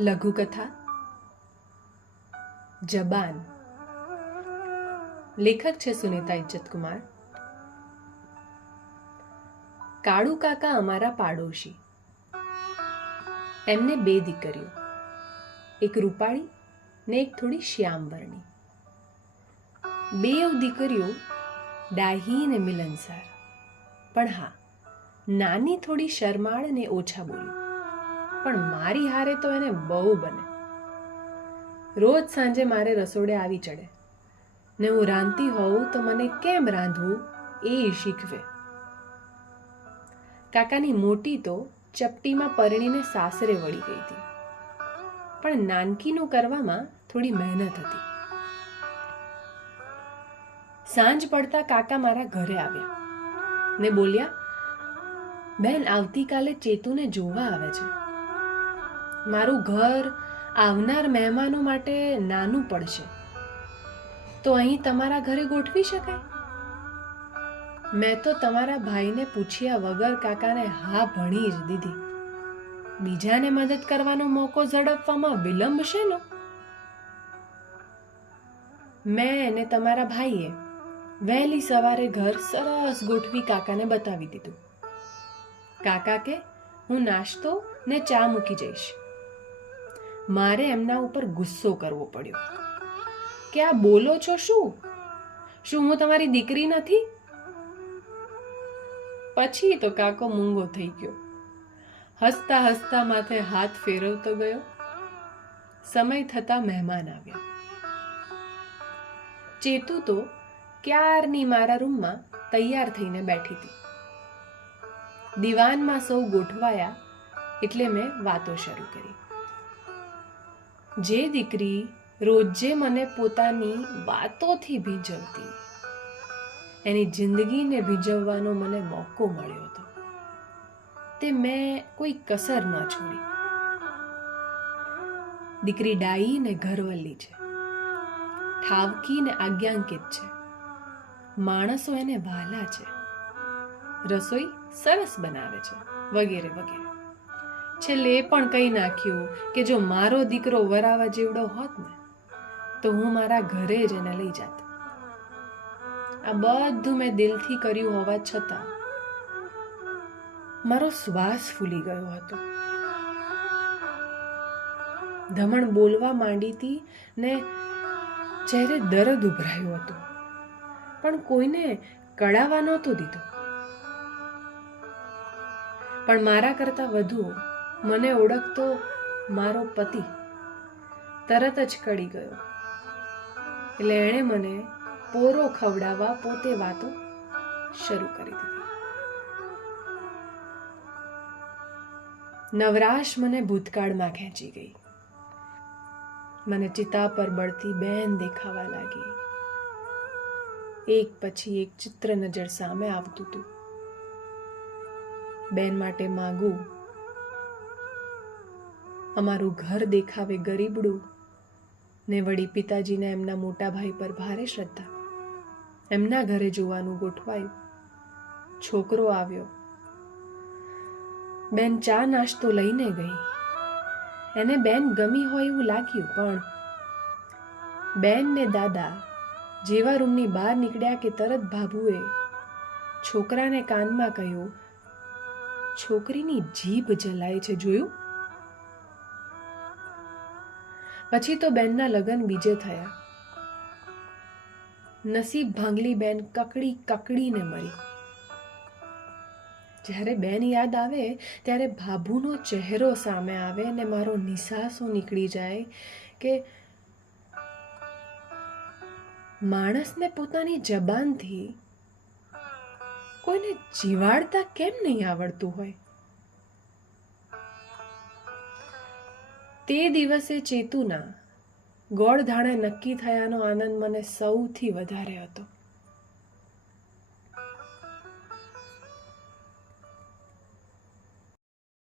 લઘુકથા, જબાન. લેખક છે સુનિતા ઇજ્જતકુમાર. કાળુ કાકા અમારા પાડોશી. એમને બે દીકરીઓ, એક રૂપાળી ને એક થોડી શ્યામવર્ણી. બે દીકરીઓ ડાહી ને મિલનસાર. પણ હા, નાની થોડી શરમાળ ને ઓછા બોલી. પણ મારી હારે તો એને બહુ બને. રોજ સાંજે મારે રસોડે આવી ચડે. ને હું રાંધતી હોઉં તો મને કેમ રાંધવું એ શીખવે. કાકાની મોટી તો ચપટીમાં પરણીને સાસરે વળી ગઈ હતી. પણ નાનકીનું કરવામાં થોડી મહેનત હતી. સાંજ પડતા કાકા મારા ઘરે આવ્યા. ને બોલ્યા બેન આવતીકાલે ચેતુને જોવા આવે છે. મારું ઘર આવનાર મહેમાનો માટે નાનું પડશે. તો અહીં તમારા ઘરે ગોઠવી શકાય? મેં તો તમારા ભાઈને પૂછ્યા વગર કાકાને હા ભણી જ દીધી. બીજાને મદદ કરવાનો મોકો ઝડપવામાં વિલંબ શેનો? મેં અને તમારા ભાઈએ વહેલી સવારે ઘર સરસ ગોઠવી કાકાને બતાવી દીધું. કાકા કે, હું નાસ્તો ને ચા મૂકી જઈશ. મારે એમના ઉપર ગુસ્સો કરવો પડ્યો. કે આ બોલો છો શું? શું હું તમારી દીકરી નથી? પછી તો કાકો મૂંગો થઈ ગયો. હસતા હસતા માથે હાથ ફેરવતો ગયો. સમય થતા મહેમાન આવ્યા. ચેતુ તો ક્યારની મારા રૂમમાં તૈયાર થઈને બેઠી હતી. દિવાનમાં સૌ ગોઠવાયા એટલે મેં વાતો શરૂ કરી. જે દીકરી રોજે મને પોતાની વાતોથી ભીજવતી. એની જિંદગીને ભીજવવાનો મને મોકો મળ્યો હતો. તે મેં કોઈ કસર ન છોડી. દીકરી ડાઈ ને ઘરવલ્લી છે. ઠાવકીને આજ્ઞાંકિત છે. માણસો એને વાલા છે. રસોઈ સરસ બનાવે છે. વગેરે વગેરે. છેલ્લે એ પણ કહી નાખ્યું કે જો મારો દીકરો વરાવા જેવડો હોત ને, તો હું મારા ઘરે જ એને લઈ જાત. આ બધું મેં દિલથી કર્યું હોવા છતાં મારો શ્વાસ ફૂલી ગયો હતો. ધમણ બોલવા માંડીતી ને ચહેરે દર્દ ઉભરાયું હતું. પણ કોઈને કળાવા નહોતો દીધો. પણ મારા કરતા વધુ મને ઓળખતો મારો પતિ તરત જ કડી ગયો. એટલે એણે મને પોરો ખવડાવવા પોતે વાતો શરૂ કરી દીધી. નવરાશ મને ભૂતકાળમાં ખેંચી ગઈ. મને ચિતા પર બળતી બેન દેખાવા લાગી. એક પછી એક ચિત્ર નજર સામે આવતું હતું. બેન માટે માગું અમારું ઘર દેખાવે ગરીબડું ને વળી પિતાજીને એમના મોટા ભાઈ પર ભારે શ્રદ્ધા. એમના ઘરે જોવાનું ગોઠવાયું. છોકરો આવ્યો. બેન ચા નાસ્તો લઈને ગઈ. એને બેન ગમી હોય એવું લાગ્યું, પણ બેન ને દાદા જેવા રૂમની બહાર નીકળ્યા કે તરત ભાભુએ છોકરાને કાનમાં કહ્યું, છોકરીની જીભ જલાય છે, જોયું? પછી તો બેનના લગ્ન બીજે થયા. નસીબ ભાંગલી બેન કકડી કકડીને મરી જ્યારે બેન યાદ આવે, ત્યારે ભાભુનો ચહેરો સામે આવે ને મારો નિસાસો નીકળી જાય કે માણસને પોતાની જબાનથી કોઈને જીવાડતા કેમ નહીં આવડતું હોય? તે દિવસે ચેતુના ગોળધાણે નક્કી થયાનો આનંદ મને સૌથી વધારે હતો.